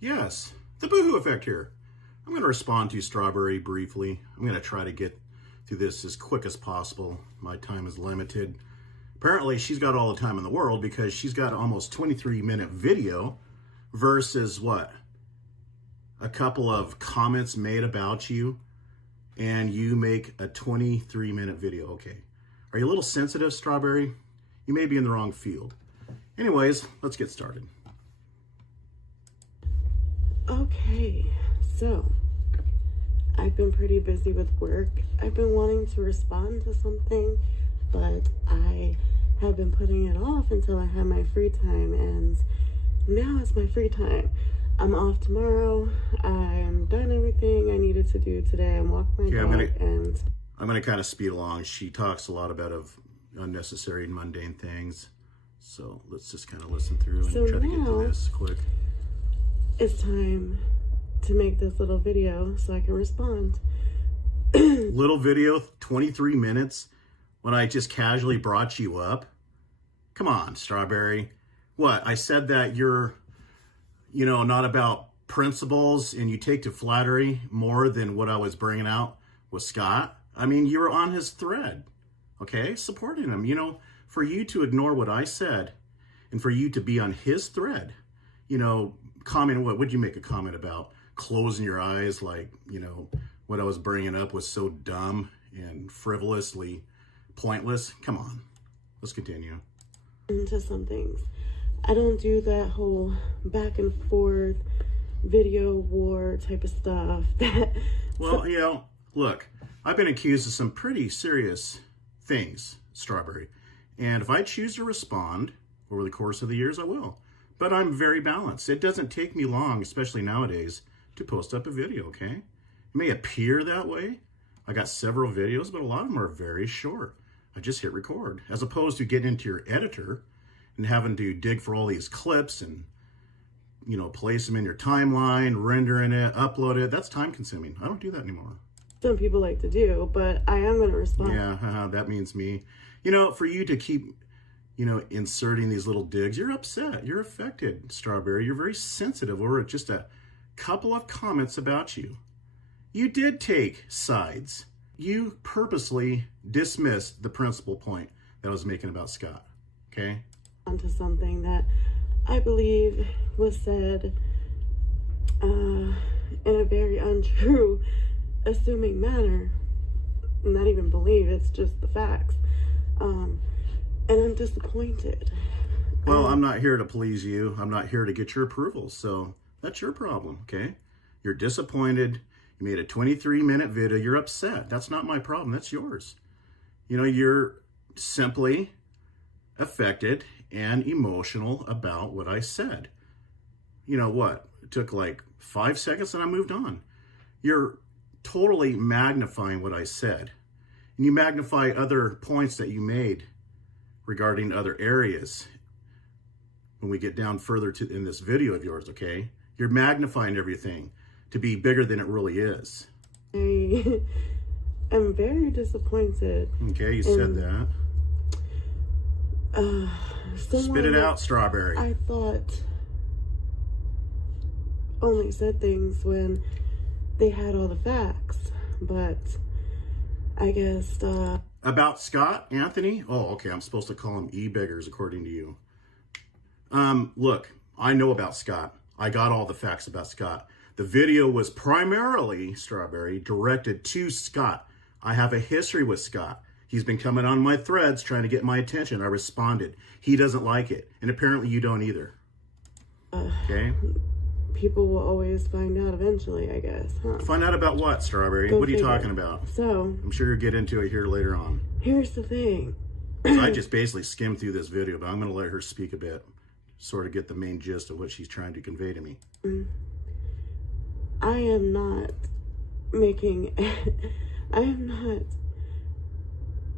Yes, the Boohoo Effect here. I'm going to respond to Strawberry briefly. I'm going to try to get through this as quick as possible. My time is limited. Apparently, she's got all the time in the world because she's got almost 23-minute video versus what? A couple of comments made about you, and you make a 23-minute video. Okay. Are you a little sensitive, Strawberry? You may be in the wrong field. Anyways, let's get started. Okay, so I've been pretty busy with work. I've been wanting to respond to something, but I have been putting it off until I have my free time, and now it's my free time. I'm off tomorrow. I'm done everything I needed to do today. I'm walking my dog, and I'm gonna kind of speed along. She talks a lot about unnecessary and mundane things, so let's just kind of listen through and try to get to this quick. It's time to make this little video so I can respond. Little video, 23 minutes, when I just casually brought you up? Come on, Strawberry. What, I said that you're, not about principles and you take to flattery more than what I was bringing out with Scott? I mean, you were on his thread, okay? Supporting him. For you to ignore what I said and for you to be on his thread, comment, what would you make a comment about? Closing your eyes like, what I was bringing up was so dumb and frivolously pointless. Come on, let's continue. Into some things. I don't do that whole back and forth video war type of stuff. Well, look, I've been accused of some pretty serious things, Strawberry. And if I choose to respond over the course of the years, I will. But I'm very balanced. It doesn't take me long, especially nowadays, to post up a video, okay? It may appear that way. I got several videos, but a lot of them are very short. I just hit record, as opposed to getting into your editor and having to dig for all these clips and, place them in your timeline, rendering it, upload it. That's time consuming. I don't do that anymore. Some people like to do, but I am going to respond. Yeah, that means me. For you to keep inserting these little digs, you're upset. You're affected, Strawberry. You're very sensitive over just a couple of comments about you. You did take sides. You purposely dismissed the principal point that I was making about Scott, okay? Onto something that I believe was said in a very untrue, assuming manner. Not even believe, it's just the facts. And I'm disappointed. Well, I'm not here to please you. I'm not here to get your approval. So that's your problem, okay? You're disappointed. You made a 23-minute video. You're upset. That's not my problem. That's yours. You're simply affected and emotional about what I said. What? It took like 5 seconds and I moved on. You're totally magnifying what I said. And you magnify other points that you made regarding other areas when we get down further in this video of yours, okay? You're magnifying everything to be bigger than it really is. I am very disappointed. Okay, you said that. Spit it out, Strawberry. I thought only said things when they had all the facts, but I guess about Scott, Anthony? Oh, okay, I'm supposed to call him Ebeggars according to you. Look, I know about Scott. I got all the facts about Scott. The video was primarily, Strawberry, directed to Scott. I have a history with Scott. He's been coming on my threads trying to get my attention. I responded. He doesn't like it, and apparently you don't either. Okay? People will always find out eventually, I guess, huh? Find out about what, Strawberry? What are you talking about? So, I'm sure you'll get into it here later on. Here's the thing. So I just basically skimmed through this video, but I'm going to let her speak a bit, sort of get the main gist of what she's trying to convey to me. I am not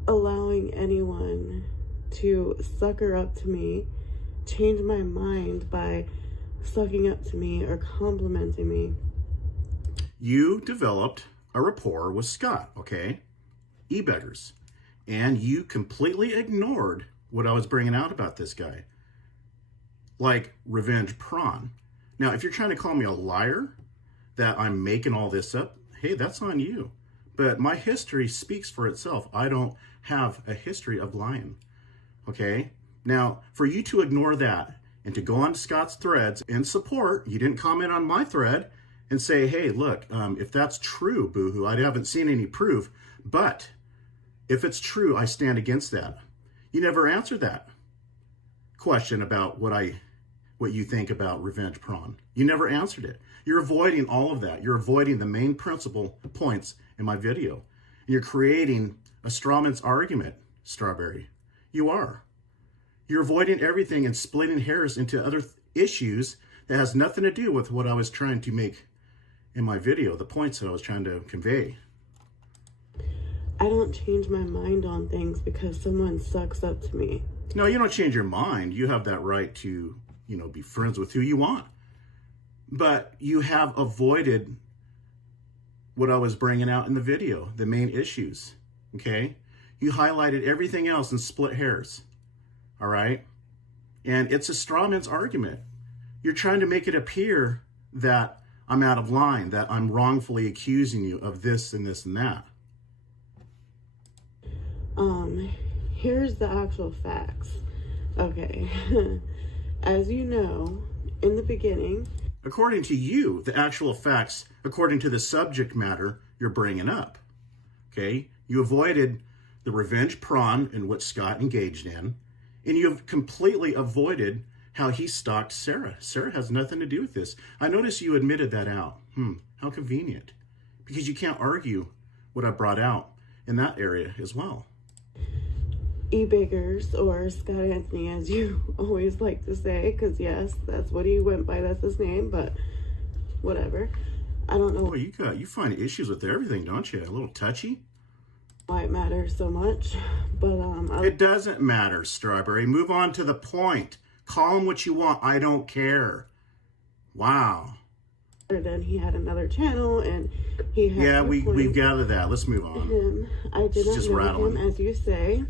allowing anyone to sucker up to me, change my mind by sucking up to me or complimenting me. You developed a rapport with Scott, okay? Ebeggars. And you completely ignored what I was bringing out about this guy. Like revenge prawn. Now, if you're trying to call me a liar, that I'm making all this up, hey, that's on you. But my history speaks for itself. I don't have a history of lying, okay? Now, for you to ignore that and to go on Scott's threads in support, you didn't comment on my thread and say, hey, look, if that's true, boohoo, I haven't seen any proof, but if it's true, I stand against that. You never answered that question about what you think about revenge porn. You never answered it. You're avoiding all of that. You're avoiding the main principal points in my video. And you're creating a strawman's argument, Strawberry. You are. You're avoiding everything and splitting hairs into other issues that has nothing to do with what I was trying to make in my video, the points that I was trying to convey. I don't change my mind on things because someone sucks up to me. No, you don't change your mind. You have that right to, be friends with who you want. But you have avoided what I was bringing out in the video, the main issues, okay? You highlighted everything else and split hairs, all right? And it's a strawman's argument. You're trying to make it appear that I'm out of line, that I'm wrongfully accusing you of this and this and that. Here's the actual facts. Okay. As you know, in the beginning, according to you, the actual facts, according to the subject matter you're bringing up, okay? You avoided the revenge porn in which Scott engaged in, and you have completely avoided how he stalked Sarah. Sarah has nothing to do with this. I notice you admitted that out. How convenient. Because you can't argue what I brought out in that area as well. Ebeggars, or Scott Anthony, as you always like to say, because yes, that's what he went by, that's his name, but whatever. I don't know. Boy, you find issues with everything, don't you? A little touchy? Why it matters so much, but it doesn't matter, Strawberry. Move on to the point. Call him what you want. I don't care. Wow. Then he had another channel, and he had. Yeah, we've gathered that. Let's move on. I did not know him, as you say.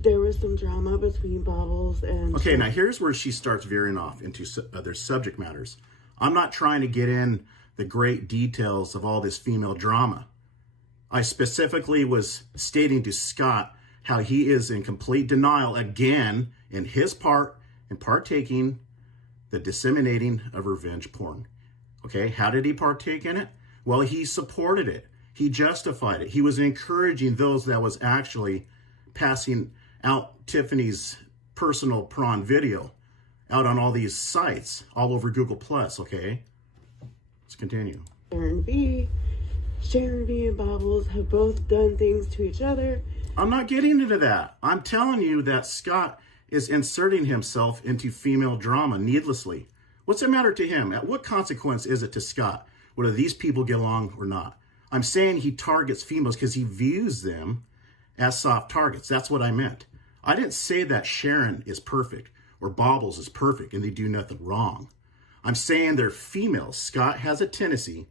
There was some drama between Bobbles and... Okay, now here's where she starts veering off into other subject matters. I'm not trying to get in the great details of all this female drama. I specifically was stating to Scott how he is in complete denial again in his part in partaking the disseminating of revenge porn. Okay, how did he partake in it? Well, he supported it. He justified it. He was encouraging those that was actually passing out Tiffany's personal prawn video out on all these sites, all over Google Plus, okay? Let's continue. Sharon V and Bobbles have both done things to each other. I'm not getting into that. I'm telling you that Scott is inserting himself into female drama needlessly. What's it matter to him? At what consequence is it to Scott whether these people get along or not? I'm saying he targets females because he views them as soft targets. That's what I meant. I didn't say that Sharon is perfect or Bobbles is perfect and they do nothing wrong. I'm saying they're females. Scott has a tendency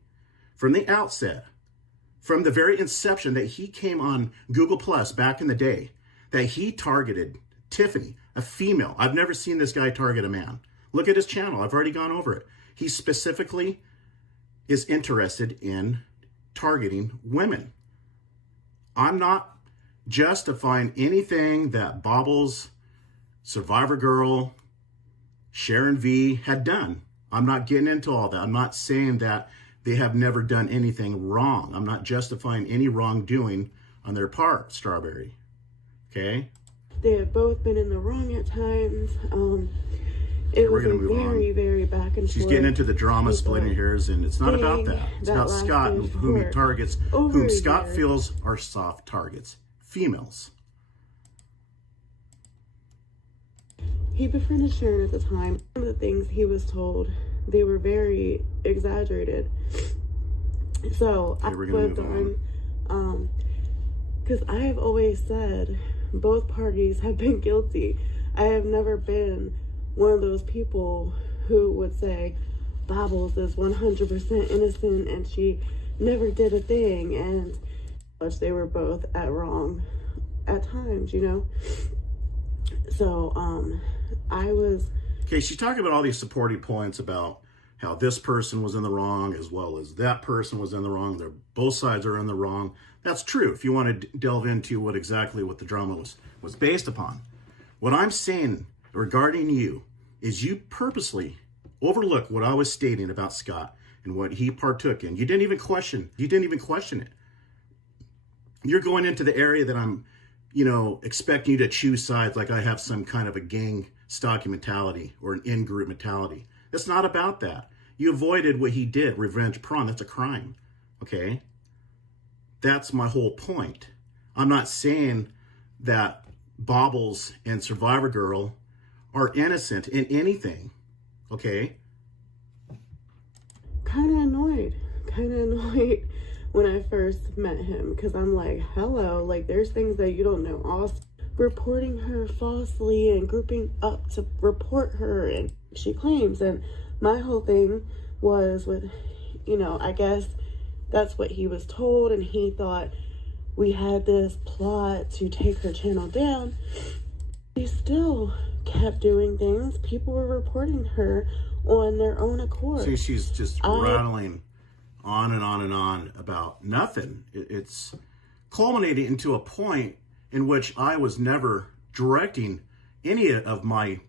from the outset, from the very inception that he came on Google Plus back in the day, that he targeted Tiffany, a female. I've never seen this guy target a man. Look at his channel. I've already gone over it. He specifically is interested in targeting women. I'm not justifying anything that Bobbles, Survivor Girl, Sharon V had done. I'm not getting into all that. I'm not saying that they have never done anything wrong. I'm not justifying any wrongdoing on their part, Strawberry. Okay? They have both been in the wrong at times. It was a very back and forth. She's getting into the drama, splitting hairs, and it's not about that. It's about Scott and whom he targets, whom Scott feels are soft targets. Females. He befriended Sharon at the time. Some of the things he was told, they were very exaggerated. So I went on, because I have always said both parties have been guilty. I have never been one of those people who would say Bobbles is 100% innocent and she never did a thing, and they were both at wrong at times, you know. So I was Okay, she's talking about all these supporting points about how this person was in the wrong as well as that person was in the wrong. Both sides are in the wrong. That's true if you want to delve into what the drama was based upon. What I'm saying regarding you is you purposely overlook what I was stating about Scott and what he partook in. You didn't even question it. You're going into the area that I'm, expecting you to choose sides like I have some kind of a gang stalking mentality or an in-group mentality. It's not about that. You avoided what he did, revenge porn. That's a crime, okay? That's my whole point. I'm not saying that Baubles and Survivor Girl are innocent in anything, okay? Kind of annoyed when I first met him, because I'm like, hello, like there's things that you don't know. Also, reporting her falsely and grouping up to report her, and she claims, and my whole thing was with, I guess that's what he was told, and he thought we had this plot to take her channel down. He still kept doing things. People were reporting her on their own accord. See, she's just rattling on and on and on about nothing. It's culminating into a point in which I was never directing any of my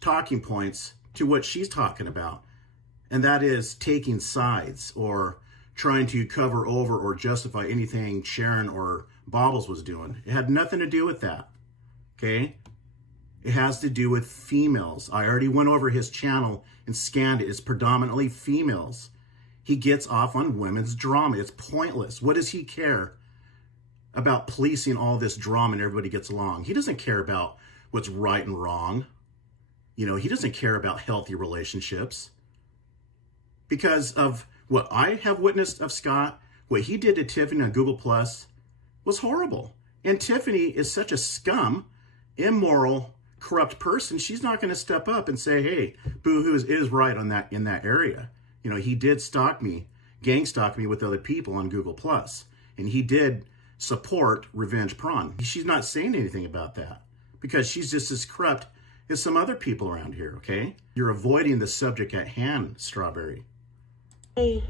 talking points to what she's talking about. And that is taking sides or trying to cover over or justify anything Sharon or Baubles was doing. It had nothing to do with that, okay? It has to do with females. I already went over his channel and scanned it. It's predominantly females. He gets off on women's drama. It's pointless. What does he care about policing all this drama and everybody gets along? He doesn't care about what's right and wrong. He doesn't care about healthy relationships. Because of what I have witnessed of Scott, what he did to Tiffany on Google Plus was horrible. And Tiffany is such a scum, immoral, corrupt person. She's not going to step up and say, hey, boo-hoo is right on that in that area. He did gang stalk me with other people on Google Plus. And he did support revenge porn. She's not saying anything about that because she's just as corrupt as some other people around here, okay? You're avoiding the subject at hand, Strawberry. I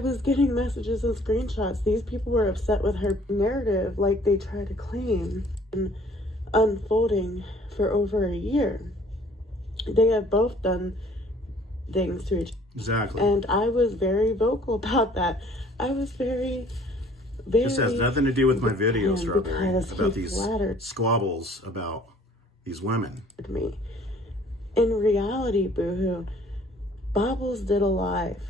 was getting messages and screenshots. These people were upset with her narrative, like they tried to claim, and unfolding for over a year. They have both done things to each other. Exactly. And I was very vocal about that. I was very This has nothing to do with my video, Strawberry, about these flattered squabbles about these women. Me. In reality, boohoo, Baubles did a live.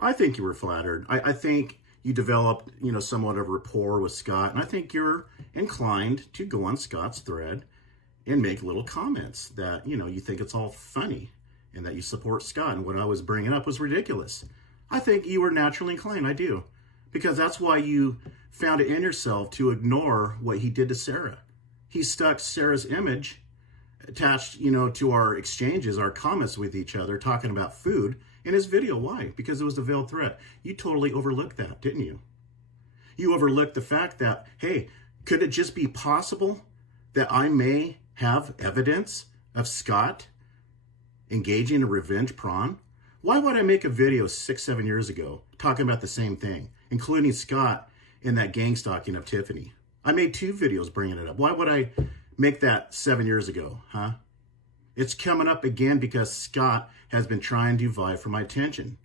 I think you were flattered. I think you developed, somewhat of a rapport with Scott, and I think you're inclined to go on Scott's thread and make little comments that, you think it's all funny and that you support Scott, and what I was bringing up was ridiculous. I think you were naturally inclined, I do, because that's why you found it in yourself to ignore what he did to Sarah. He stuck Sarah's image attached, to our exchanges, our comments with each other, talking about food in his video. Why? Because it was a veiled threat. You totally overlooked that, didn't you? You overlooked the fact that, hey, could it just be possible that I may have evidence of Scott engaging in revenge porn? Why would I make a video 6-7 years ago talking about the same thing, including Scott in that gang stalking of Tiffany? I made 2 videos bringing it up. Why would I make that 7 years ago, huh? It's coming up again because Scott has been trying to vie for my attention,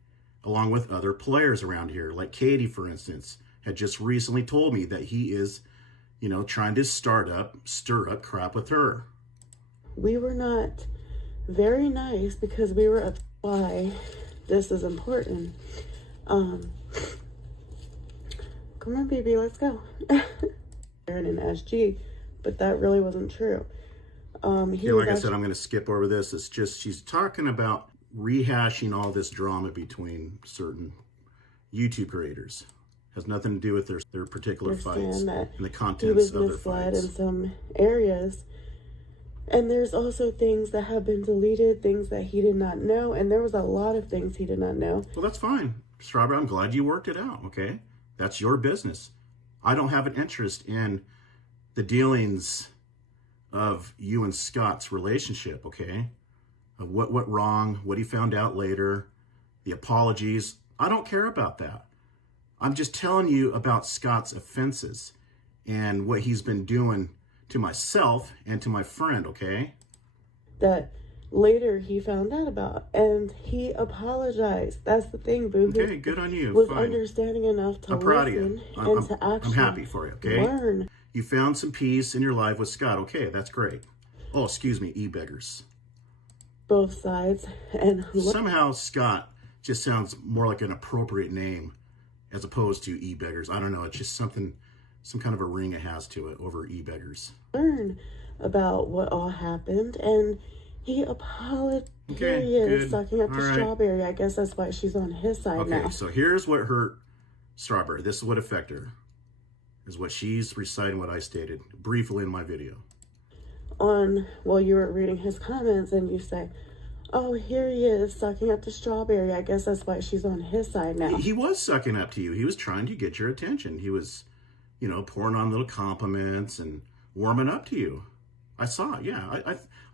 along with other players around here, like Katie, for instance, had just recently told me that he is, trying to stir up crap with her. We were not very nice because we were upset why this is important. Come on, baby, let's go. Aaron and SG, but that really wasn't true. Like I said, I'm going to skip over this. It's just she's talking about rehashing all this drama between certain YouTube creators. Has nothing to do with their particular fights and the contents of their fights. In some areas. And there's also things that have been deleted, things that he did not know, and there was a lot of things he did not know. Well, that's fine, Strawberry. I'm glad you worked it out, okay? That's your business. I don't have an interest in the dealings of you and Scott's relationship, okay? Of what went wrong, what he found out later, the apologies. I don't care about that. I'm just telling you about Scott's offenses and what he's been doing to myself and to my friend, okay? That later he found out about, and he apologized. That's the thing, Boo. Okay, good on you. Was Fine. understanding enough to I'm proud of listen you. and to actually I'm happy for you, okay? learn. You found some peace in your life with Scott. Okay, that's great. Oh, excuse me, Ebeggars. Both sides. And Somehow Scott just sounds more like an appropriate name as opposed to Ebeggars. I don't know. It's just something, some kind of a ring it has to it over Ebeggars. learn about what all happened, and he apologized. Okay, Here he is good. sucking up All the right. strawberry. I guess that's why she's on his side Okay, now. so here's what hurt Strawberry. This is what affected her. Is what she's reciting what I stated briefly in my video. Well, you were reading his comments, and you say, oh, here he is sucking up the strawberry. I guess that's why she's on his side now. He was sucking up to you. He was trying to get your attention. He was, you know, pouring on little compliments and warming up to you. I saw it, yeah.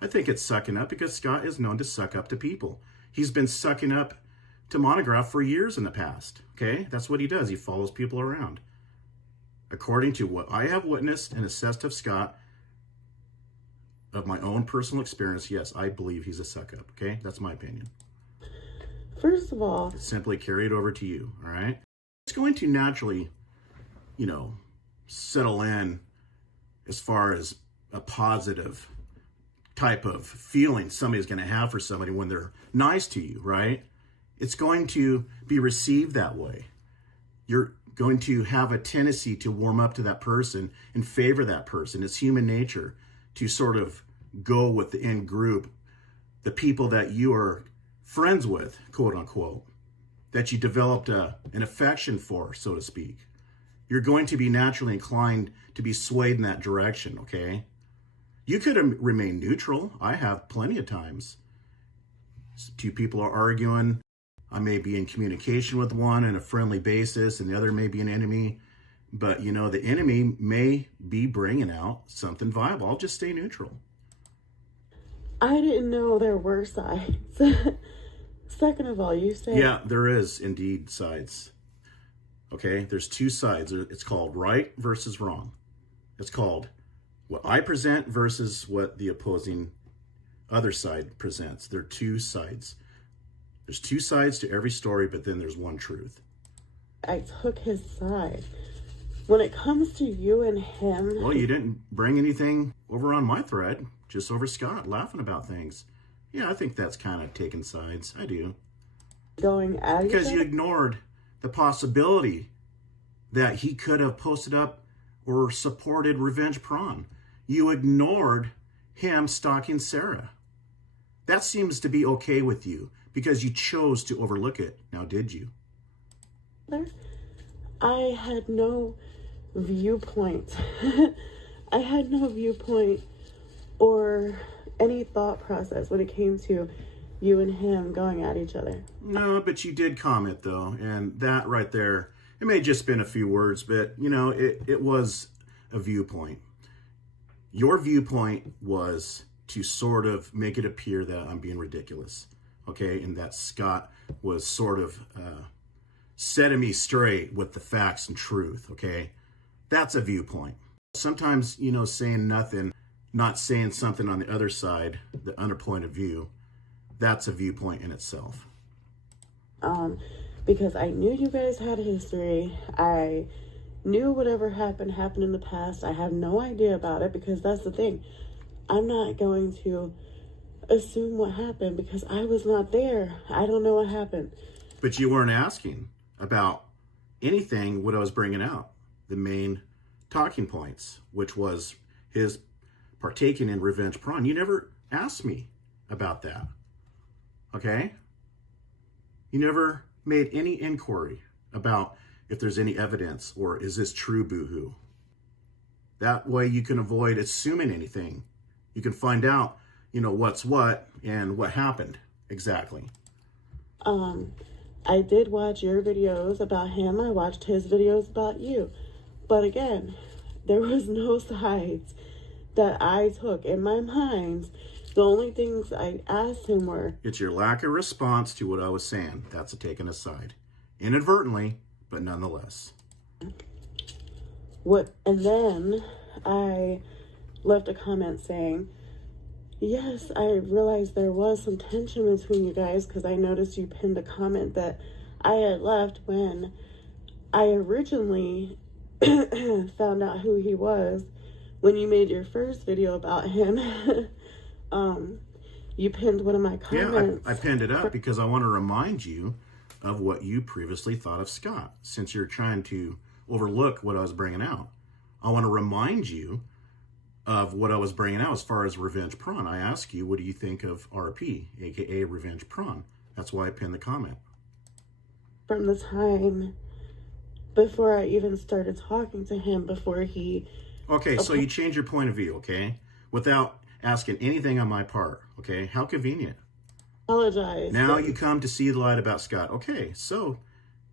I think it's sucking up because Scott is known to suck up to people. He's been sucking up to Monograph for years in the past, okay? That's what he does. He follows people around. According to what I have witnessed and assessed of Scott, of my own personal experience, yes, I believe he's a suck-up, okay? That's my opinion. First of all, Simply carry it over to you, all right? It's going to naturally, you know, settle in as far as a positive type of feeling somebody's going to have for somebody when they're nice to you, right? It's going to be received that way. You're going to have a tendency to warm up to that person and favor that person. It's human nature to sort of go with the in group, the people that you are friends with, quote unquote, that you developed an affection for, so to speak. You're going to be naturally inclined to be swayed in that direction, okay? You could remain neutral. I have plenty of times. Two people are arguing. I may be in communication with one on a friendly basis, and the other may be an enemy. But, you know, the enemy may be bringing out something viable. I'll just stay neutral. I didn't know there were sides. Second of all, you say... Yeah, there is indeed sides. Okay, there's two sides. It's called right versus wrong. It's called what I present versus what the opposing other side presents. There are two sides. There's two sides to every story, but then there's one truth. I took his side. When it comes to you and him... Well, you didn't bring anything over on my thread, just over Scott, laughing about things. Yeah, I think that's kind of taking sides. I do. Going at each Because other? you ignored the possibility that he could have posted up or supported Revenge Prawn. You ignored him stalking Sarah. That seems to be okay with you because you chose to overlook it. Now, did you? I had no viewpoint. I had no viewpoint or any thought process when it came to you and him going at each other. No, but you did comment, though, and that right there, it may have just been a few words, but, you know, it was a viewpoint. Your viewpoint was to sort of make it appear that I'm being ridiculous, okay, and that Scott was sort of setting me straight with the facts and truth, okay? That's a viewpoint. Sometimes, you know, saying nothing, not saying something on the other side, the other point of view, that's a viewpoint in itself. Because I knew you guys had a history. I knew whatever happened in the past. I have no idea about it because that's the thing. I'm not going to assume what happened because I was not there. I don't know what happened. But you weren't asking about anything what I was bringing out. The main talking points, which was his partaking in Revenge Prawn. You never asked me about that. Okay? You never made any inquiry about if there's any evidence or is this true, boohoo. That way you can avoid assuming anything. You can find out, you know, what's what and what happened exactly. I did watch your videos about him. I watched his videos about you. But again, there was no sides. that I took. In my mind, the only things I asked him were... It's your lack of response to what I was saying. That's a taken aside. Inadvertently, but nonetheless. What? And then I left a comment saying, yes, I realized there was some tension between you guys because I noticed you pinned a comment that I had left when I originally found out who he was. When you made your first video about him, you pinned one of my comments. Yeah, I pinned it up because I want to remind you of what you previously thought of Scott. Since you're trying to overlook what I was bringing out, I want to remind you of what I was bringing out as far as Revenge Prawn. I asked you, what do you think of RP, aka Revenge Prawn? That's why I pinned the comment. From the time before I even started talking to him, before he... Okay, so you change your point of view, okay? Without asking anything on my part, okay? How convenient. Apologize. Now you come to see the light about Scott. Okay, so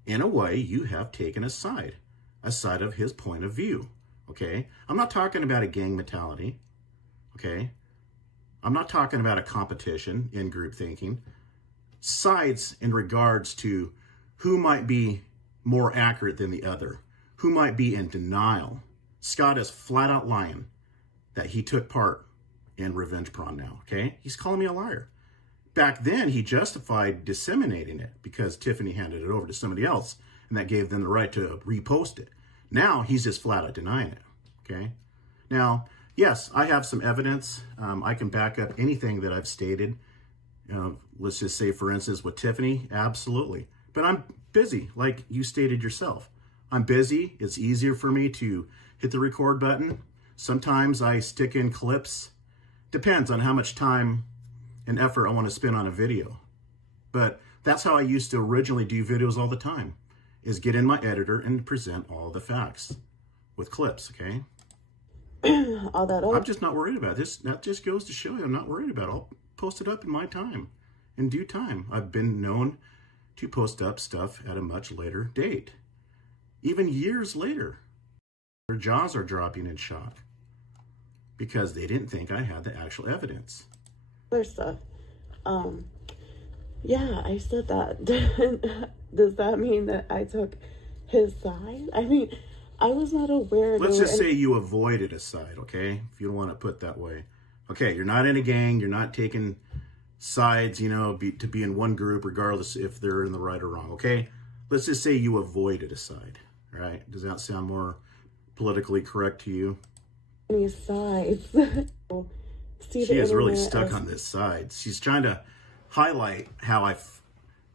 in a way, you have taken a side of his point of view, okay? I'm not talking about a gang mentality, okay? I'm not talking about a competition in group thinking. Sides in regards to who might be more accurate than the other, who might be in denial. Scott is flat out lying that he took part in Revenge Prawn now, okay? He's calling me a liar. Back then, he justified disseminating it because Tiffany handed it over to somebody else, and that gave them the right to repost it. Now, he's just flat out denying it, okay? Now, yes, I have some evidence. I can back up anything that I've stated. Let's just say, for instance, with Tiffany, absolutely. But I'm busy, like you stated yourself. I'm busy. It's easier for me to hit the record button. Sometimes I stick in clips. Depends on how much time and effort I want to spend on a video. But that's how I used to originally do videos all the time, is get in my editor and present all the facts with clips, okay? All that I'm just not worried about this. That just goes to show you I'm not worried about it. I'll post it up in my time, in due time. I've been known to post up stuff at a much later date. Even years later, their jaws are dropping in shock because they didn't think I had the actual evidence. other stuff. Yeah, I said that. Does that mean that I took his side? I mean, I was not aware. Let's just say you avoided a side, okay? If you don't want to put that way. Okay, you're not in a gang. You're not taking sides, you know, to be in one group, regardless if they're in the right or wrong, okay? Let's just say you avoided a side, right? Does that sound more politically correct to you? Any sides. She is really stuck on this side. She's trying to highlight how I've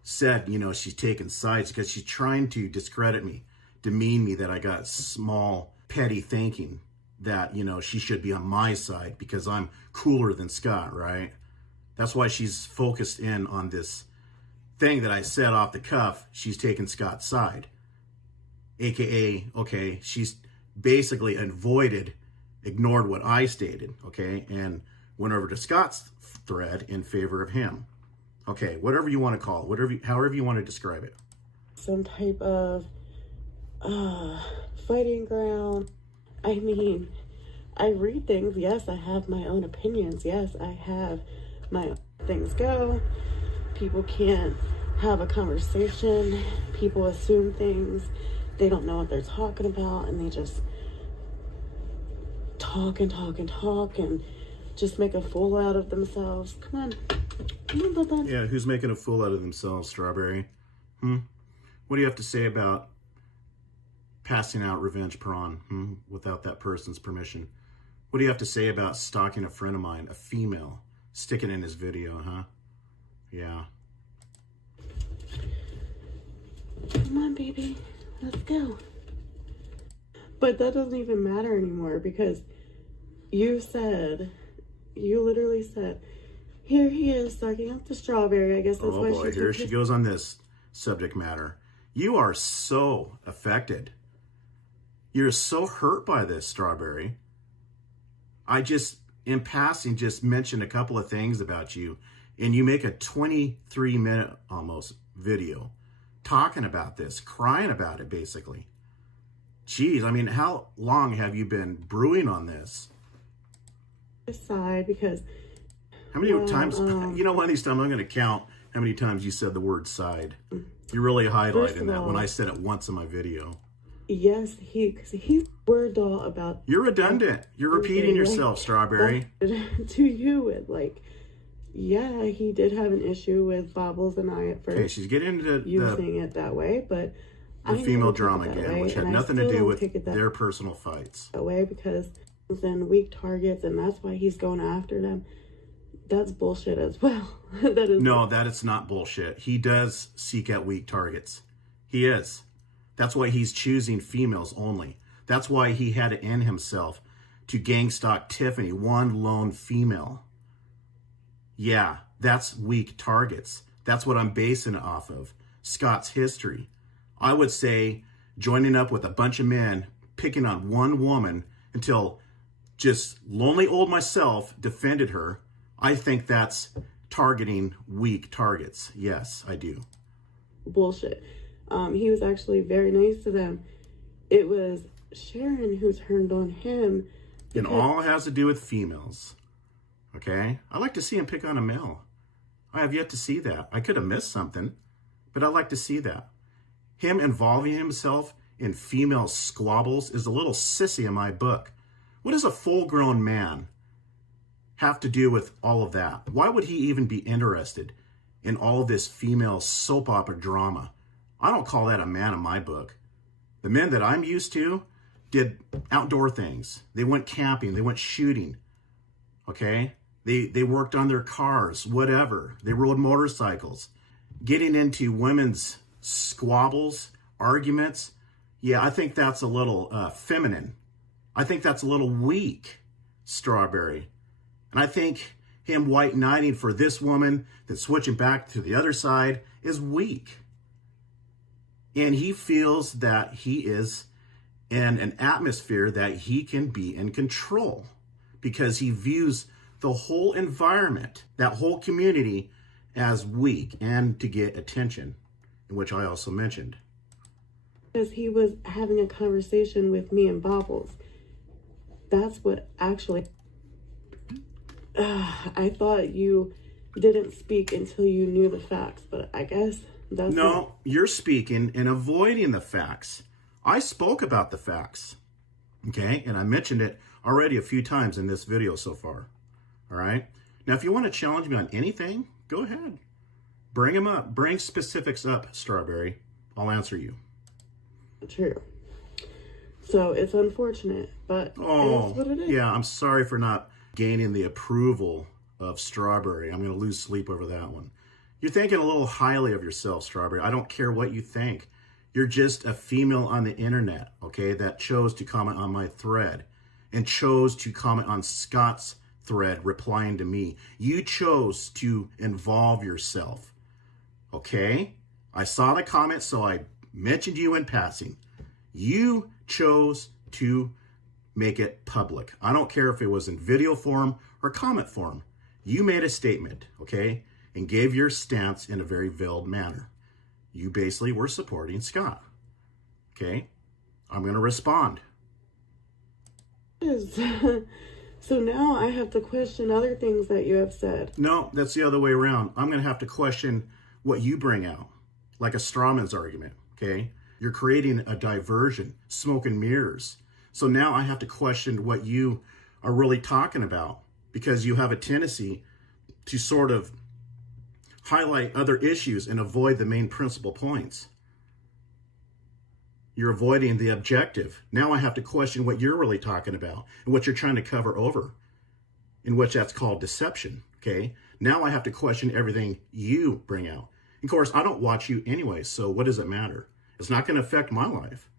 said, you know, she's taking sides because she's trying to discredit me, demean me, that I got small, petty thinking that, you know, she should be on my side because I'm cooler than Scott, right? That's why she's focused in on this thing that I said off the cuff. She's taking Scott's side. AKA, okay, she's basically ignored what I stated, okay, and went over to Scott's thread in favor of him. Okay, whatever you want to call it, however you want to describe it. Some type of fighting ground. I mean, I read things. Yes, I have my own opinions. Yes, I have my own things go. People can't have a conversation. People assume things. They don't know what they're talking about, and they just talk and talk and talk and just make a fool out of themselves. Come on. Yeah, who's making a fool out of themselves, Strawberry? What do you have to say about passing out Revenge Prawn without that person's permission? What do you have to say about stalking a friend of mine, a female, sticking in his video, huh? Yeah. Come on, baby. Let's go. But that doesn't even matter anymore because you literally said, here he is sucking up the strawberry. I guess that's why boy, here she goes on this subject matter. You are so affected. You're so hurt by this, Strawberry. I just, in passing, just mentioned a couple of things about you, and you make a 23-minute almost video talking about this, crying about it, basically. Geez, I mean, how long have you been brewing on this? side because How many times, you know, one of these times I'm going to count how many times you said the word side. You're really highlighting that when I said it once in my video. Yes, he's word all about. You're redundant. You're repeating yourself, Strawberry. To you, with like, yeah, he did have an issue with Bobbles and I at first. Okay, she's getting into using it that way, but the female drama again, which had nothing to do with their personal fights. That way because then weak targets, and that's why he's going after them. That's bullshit as well. That is not bullshit. He does seek out weak targets. He is. That's why he's choosing females only. That's why he had to end himself to gang stalk Tiffany, one lone female. Yeah, that's weak targets. That's what I'm basing it off of. Scott's history. I would say joining up with a bunch of men, picking on one woman until just lonely old myself defended her. I think that's targeting weak targets. Yes, I do. Bullshit. He was actually very nice to them. It was Sharon who turned on him. It all has to do with females. Okay? I like to see him pick on a male. I have yet to see that. I could have missed something, but I like to see that. Him involving himself in female squabbles is a little sissy in my book. What does a full-grown man have to do with all of that? Why would he even be interested in all of this female soap opera drama? I don't call that a man in my book. The men that I'm used to did outdoor things. They went camping. They went shooting. Okay? They worked on their cars, whatever. They rode motorcycles. Getting into women's squabbles, arguments, yeah, I think that's a little feminine. I think that's a little weak, Strawberry. And I think him white knighting for this woman that's switching back to the other side is weak. And he feels that he is in an atmosphere that he can be in control because he views the whole environment, that whole community, as weak and to get attention, which I also mentioned. Because he was having a conversation with me and Bobbles. That's what actually... I thought you didn't speak until you knew the facts, but I guess that's... No, you're speaking and avoiding the facts. I spoke about the facts, okay? And I mentioned it already a few times in this video so far, all right? Now, if you want to challenge me on anything, go ahead. Bring them up. Bring specifics up, Strawberry. I'll answer you. True. So it's unfortunate, but it's what it is. Yeah, I'm sorry for not gaining the approval of Strawberry. I'm going to lose sleep over that one. You're thinking a little highly of yourself, Strawberry. I don't care what you think. You're just a female on the internet, okay, that chose to comment on my thread and chose to comment on Scott's thread replying to me. You chose to involve yourself, okay? I saw the comment, so I mentioned you in passing. You chose to make it public. I don't care if it was in video form or comment form. You made a statement, okay, and gave your stance in a very veiled manner. You basically were supporting Scott, okay? I'm going to respond. So now I have to question other things that you have said. No, that's the other way around. I'm going to have to question what you bring out, like a strawman's argument, okay? You're creating a diversion, smoke and mirrors. So now I have to question what you are really talking about because you have a tendency to sort of highlight other issues and avoid the main principal points. You're avoiding the objective. Now I have to question what you're really talking about and what you're trying to cover over, in which that's called deception, okay? Now I have to question everything you bring out. Of course, I don't watch you anyway, so what does it matter? It's not going to affect my life.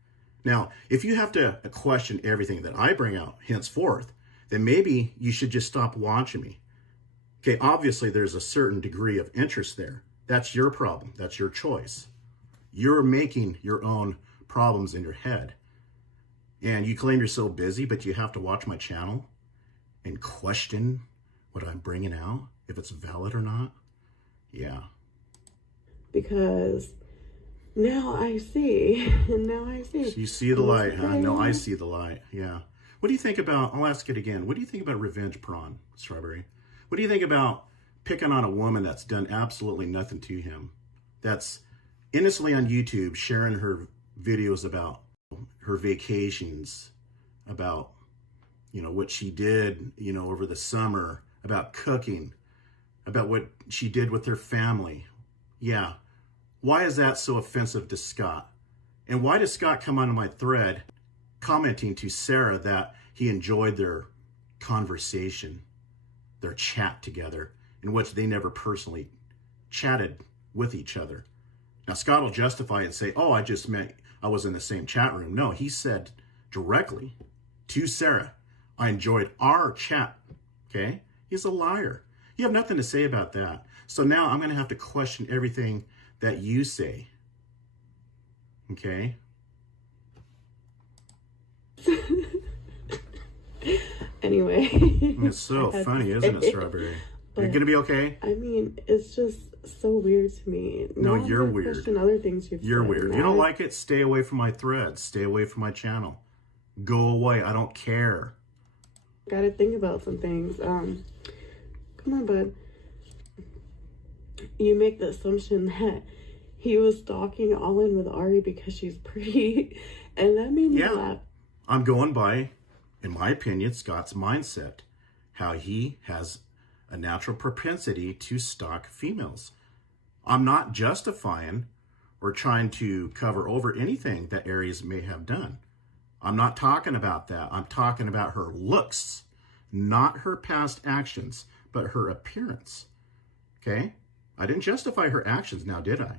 Now, if you have to question everything that I bring out henceforth, then maybe you should just stop watching me. Okay, obviously there's a certain degree of interest there. That's your problem. That's your choice. You're making your own problems in your head. And you claim you're so busy, but you have to watch my channel and question what I'm bringing out, if it's valid or not. Yeah. Because now I see. Now I see. So you see the light, huh? No, I see the light. Yeah. What do you think about, I'll ask it again, what do you think about revenge porn, Strawberry? What do you think about picking on a woman that's done absolutely nothing to him, that's innocently on YouTube sharing her videos about her vacations, about, what she did, over the summer, about cooking, about what she did with her family? Yeah. Why is that so offensive to Scott? And why does Scott come onto my thread commenting to Sarah that he enjoyed their conversation, their chat together, in which they never personally chatted with each other? Now, Scott will justify it and say, oh, I just meant I was in the same chat room. No, he said directly to Sarah, I enjoyed our chat, okay? He's a liar. You have nothing to say about that. So now I'm going to have to question everything that you say, okay? Anyway. It's so funny, isn't it, Strawberry? You're going to be okay? I mean, it's just so weird to me. No, you're weird. Question other things you're weird. You don't like it? Stay away from my threads. Stay away from my channel. Go away. I don't care. Gotta think about some things. Come on, bud. You make the assumption that he was stalking all in with Ari because she's pretty, and that made me laugh. I'm going by, in my opinion, Scott's mindset, how he has a natural propensity to stalk females. I'm not justifying or trying to cover over anything that Aries may have done. I'm not talking about that. I'm talking about her looks, not her past actions, but her appearance. Okay? I didn't justify her actions now, did I?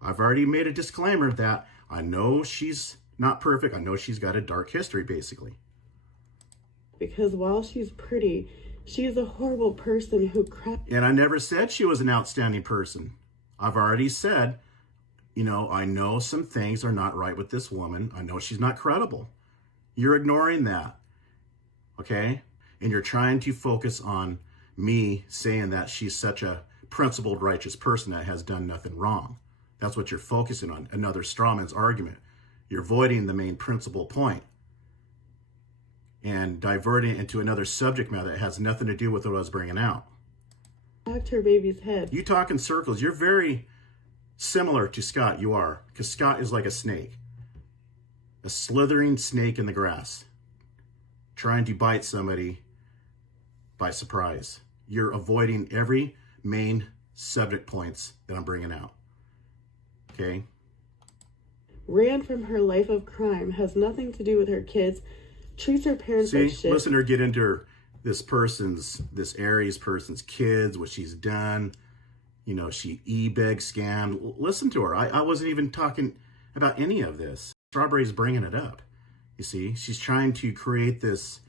I've already made a disclaimer that I know she's not perfect. I know she's got a dark history, basically. Because while she's pretty, she's a horrible person who And I never said she was an outstanding person. I've already said, I know some things are not right with this woman. I know she's not credible. You're ignoring that, okay? And you're trying to focus on me saying that she's such a principled, righteous person that has done nothing wrong. That's what you're focusing on, another straw man's argument. You're avoiding the main principal point and diverting into another subject matter that has nothing to do with what I was bringing out. Knocked her baby's head. You talk in circles. You're very similar to Scott. You are, because Scott is like a snake. A slithering snake in the grass, trying to bite somebody by surprise. You're avoiding every main subject points that I'm bringing out. Okay? Ran from her life of crime, has nothing to do with her kids, treats her parents like shit. Listen to her get into this Aries person's kids, what she's done. She Ebeg scammed. Listen to her. I wasn't even talking about any of this. Strawberry's bringing it up. You see, she's trying to create this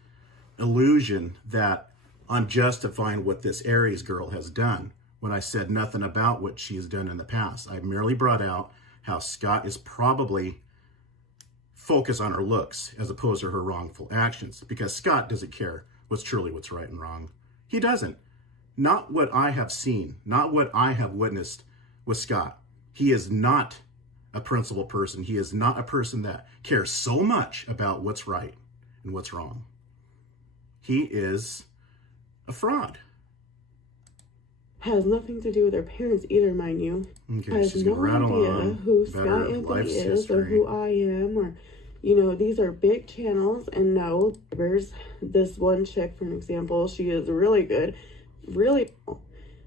illusion that I'm justifying what this Aries girl has done when I said nothing about what she has done in the past. I merely brought out how Scott is probably focused on her looks as opposed to her wrongful actions, because Scott doesn't care what's right and wrong. He doesn't. Not what I have seen, not what I have witnessed with Scott. He is not a principled person. He is not a person that cares so much about what's right and what's wrong. He is a fraud. Has nothing to do with her parents either, mind you. Okay, has she's no gonna rattle idea on who Scott Anthony is or who I am, or these are big channels. And no, this one chick, for an example, she is really good, really.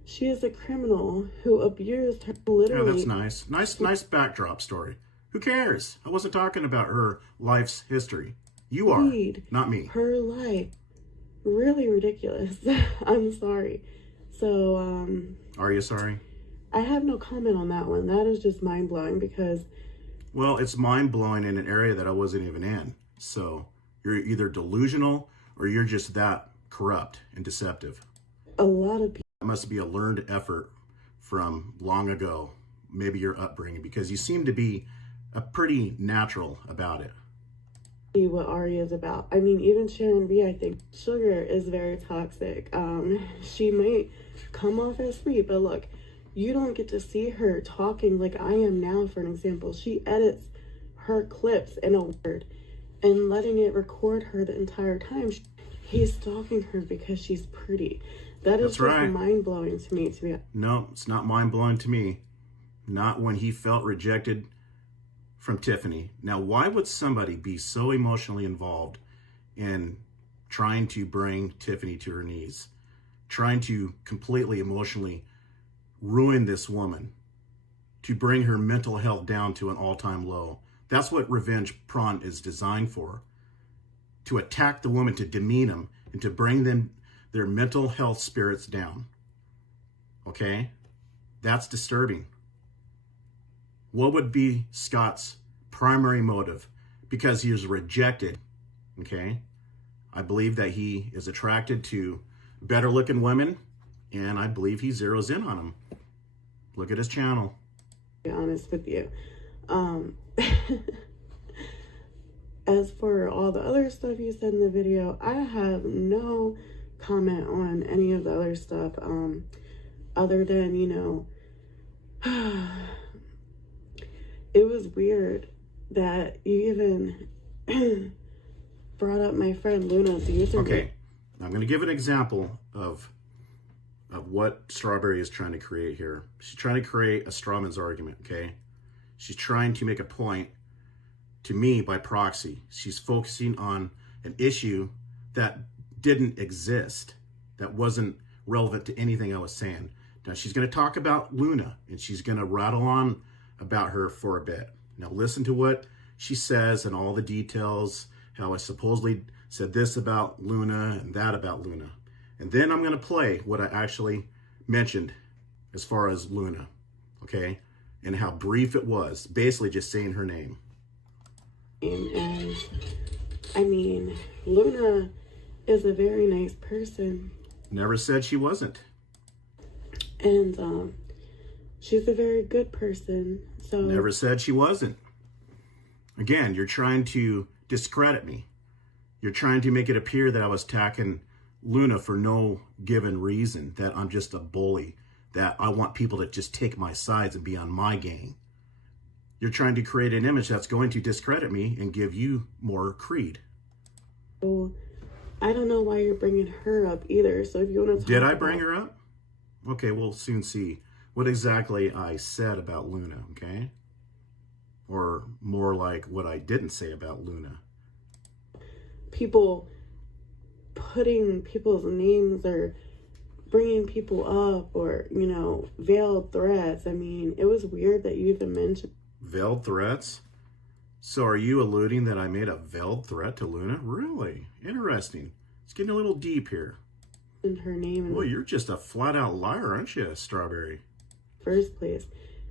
She is a criminal who abused her literally. Yeah, that's nice. Nice backdrop story. Who cares? I wasn't talking about her life's history. You are, not me. Her life. Really ridiculous. I'm sorry. So, Are you sorry? I have no comment on that one. That is just mind-blowing because... Well, it's mind-blowing in an area that I wasn't even in. So, you're either delusional or you're just that corrupt and deceptive. A lot of people... That must be a learned effort from long ago. Maybe your upbringing, because you seem to be a pretty natural about it. What Ari is about. I mean, even Sharon B, I think Sugar is very toxic. She might come off as sweet, but look, you don't get to see her talking like I am now, for an example. She edits her clips in a word. and letting it record her the entire time. He's stalking her because she's pretty. That is That's right. mind-blowing to me, to be honest. No, it's not mind-blowing to me. Not when he felt rejected from Tiffany. Now, why would somebody be so emotionally involved in trying to bring Tiffany to her knees, trying to completely emotionally ruin this woman, to bring her mental health down to an all-time low? That's what revenge porn is designed for. To attack the woman, to demean them, and to bring them their mental health spirits down. Okay? That's disturbing. What would be Scott's primary motive? Because he was rejected. Okay? I believe that he is attracted to better looking women, and I believe he zeroes in on them. Look at his channel. To be honest with you. As for all the other stuff you said in the video, I have no comment on any of the other stuff, other than, you know, it was weird that you even brought up my friend Luna's username. Okay, I'm going to give an example of what Strawberry is trying to create here. She's trying to create a strawman's argument, okay? She's trying to make a point to me by proxy. She's focusing on an issue that didn't exist, that wasn't relevant to anything I was saying. Now she's going to talk about Luna, and she's going to rattle on about her for a bit. Now listen to what she says and all the details, how I supposedly said this about Luna and that about Luna. And then I'm going to play what I actually mentioned as far as Luna, okay? And how brief it was, basically just saying her name. And I mean, Luna is a very nice person. Never said she wasn't. And she's a very good person. So never said she wasn't. Again, you're trying to discredit me. You're trying to make it appear that I was attacking Luna for no given reason, that I'm just a bully, that I want people to just take my sides and be on my gang. You're trying to create an image that's going to discredit me and give you more creed. So I don't know why you're bringing her up either. So if you want to talk Did I bring her up? Okay, we'll soon see what exactly I said about Luna, okay? Or more like what I didn't say about Luna. People putting people's names or bringing people up, or, you know, veiled threats. I mean, it was weird that you even mentioned veiled threats. So are you alluding that I made a veiled threat to Luna? Really? Interesting. It's getting a little deep here. her name. Well, you're just a flat out liar, aren't you, Strawberry? First place.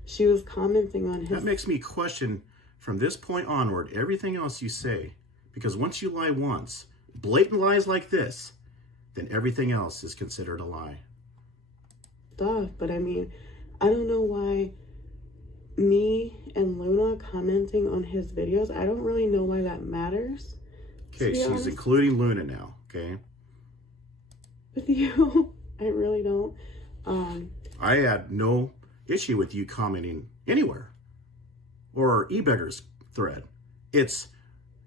She was commenting on his... That makes me question, from this point onward, everything else you say. Because once you lie once, blatant lies like this, then everything else is considered a lie. Stuff, but I mean, I don't know why me and Luna commenting on his videos, I don't really know why that matters. Okay, she's including Luna now, okay? With you, I really don't. I had no issue with you commenting anywhere or Ebeggars thread. It's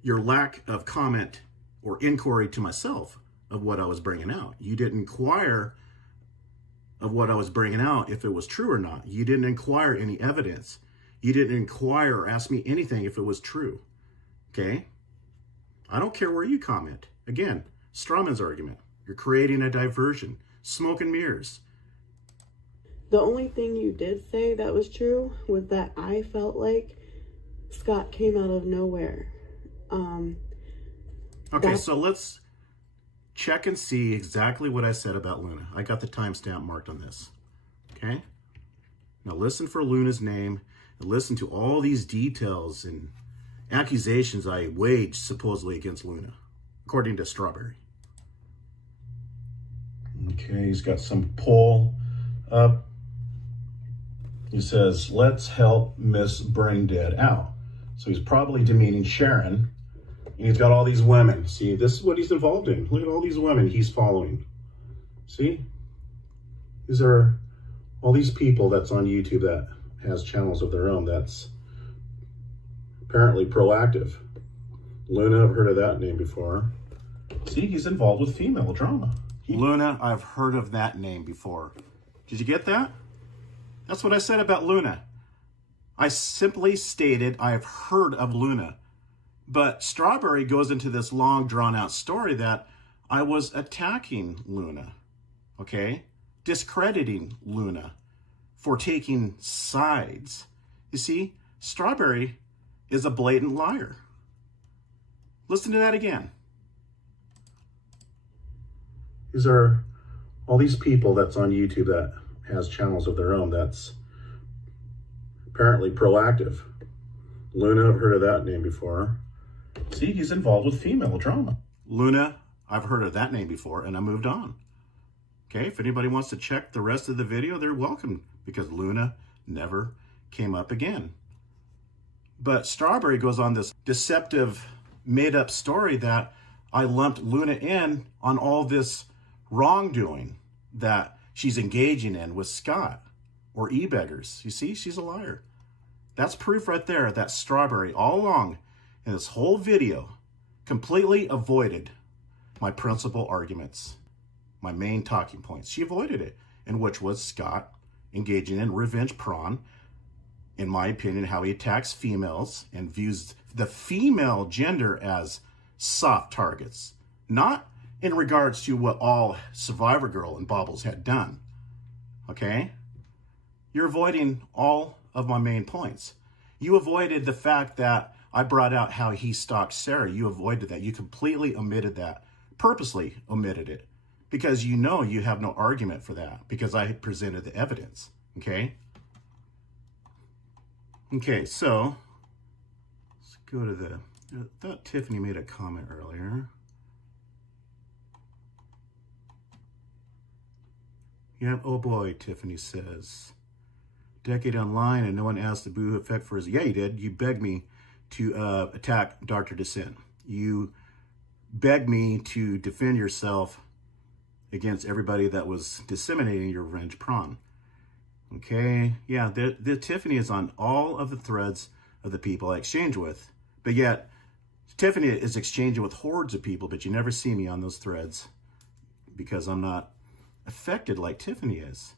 your lack of comment or inquiry to myself of what I was bringing out. You didn't inquire of what I was bringing out if it was true or not. You didn't inquire any evidence. You didn't inquire or ask me anything if it was true. Okay? I don't care where you comment. Again, strawman's argument. You're creating a diversion. Smoke and mirrors. The only thing you did say that was true was that I felt like Scott came out of nowhere. Okay, so let's check and see exactly what I said about Luna. I got the timestamp marked on this. Okay? Now listen for Luna's name and listen to all these details and accusations I waged supposedly against Luna, according to Strawberry. Okay, he's got some poll up. He says, let's help Miss Braindead out. So he's probably demeaning Sharon. And he's got all these women. See, this is what he's involved in. Look at all these women he's following. See? These are all these people that's on YouTube that has channels of their own that's apparently proactive. Luna, I've heard of that name before. See, he's involved with female drama. Luna, I've heard of that name before. Did you get that? That's what I said about Luna. I simply stated I have heard of Luna. But Strawberry goes into this long, drawn-out story that I was attacking Luna, okay? Discrediting Luna for taking sides. You see, Strawberry is a blatant liar. Listen to that again. These are all these people that's on YouTube that has channels of their own that's apparently proactive. Luna, I've heard of that name before. See, he's involved with female drama. Luna, I've heard of that name before, and I moved on. Okay, if anybody wants to check the rest of the video, they're welcome, because Luna never came up again. But Strawberry goes on this deceptive, made-up story that I lumped Luna in on all this wrongdoing that she's engaging in with Scott or Ebeggars. You see, she's a liar. That's proof right there that Strawberry all along in this whole video completely avoided my principal arguments, my main talking points. She avoided it, in which was Scott engaging in revenge porn, in my opinion, how he attacks females and views the female gender as soft targets, not in regards to what all Survivor Girl and Bobbles had done, okay? You're avoiding all of my main points. You avoided the fact that I brought out how he stalked Sarah. You avoided that. You completely omitted that, purposely omitted it, because you know you have no argument for that, because I had presented the evidence, okay? Okay, so let's go to the, I thought Tiffany made a comment earlier. Yeah, oh boy, Tiffany says. Decade online and no one asked the boo effect for his, yeah, you did. You begged me to attack Dr. Dissent. You begged me to defend yourself against everybody that was disseminating your revenge porn. Okay, yeah, the Tiffany is on all of the threads of the people I exchange with, but yet Tiffany is exchanging with hordes of people, but you never see me on those threads because I'm not affected like Tiffany is.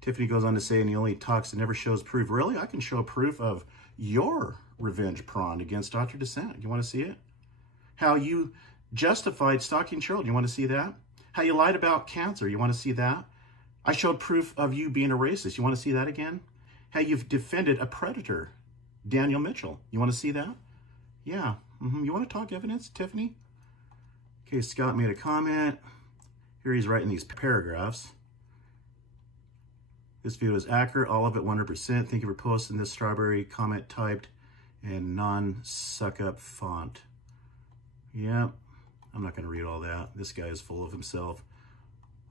Tiffany goes on to say, and he only talks and never shows proof. Really? I can show proof of your revenge porn against Dr. Dissent. You want to see it? How you justified stalking children. You want to see that? How you lied about cancer. You want to see that? I showed proof of you being a racist. You want to see that again? How you've defended a predator, Daniel Mitchell. You want to see that? Yeah. You want to talk evidence, Tiffany? Okay, Scott made a comment. Here he's writing these paragraphs. This video is accurate, all of it 100%. Thank you for posting this. Strawberry comment typed in non-suck-up font. Yeah, I'm not going to read all that. This guy is full of himself.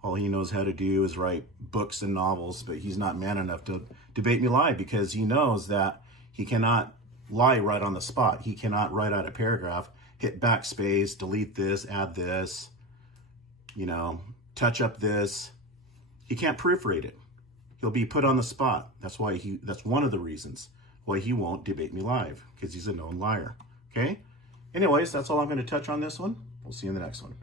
All he knows how to do is write books and novels, but he's not man enough to debate me live because he knows that he cannot lie right on the spot. He cannot write out a paragraph, hit backspace, delete this, add this, you know, touch up this. He can't proofread it. He'll be put on the spot. That's one of the reasons why he won't debate me live, because he's a known liar. Okay? Anyways, that's all I'm going to touch on this one. We'll see you in the next one.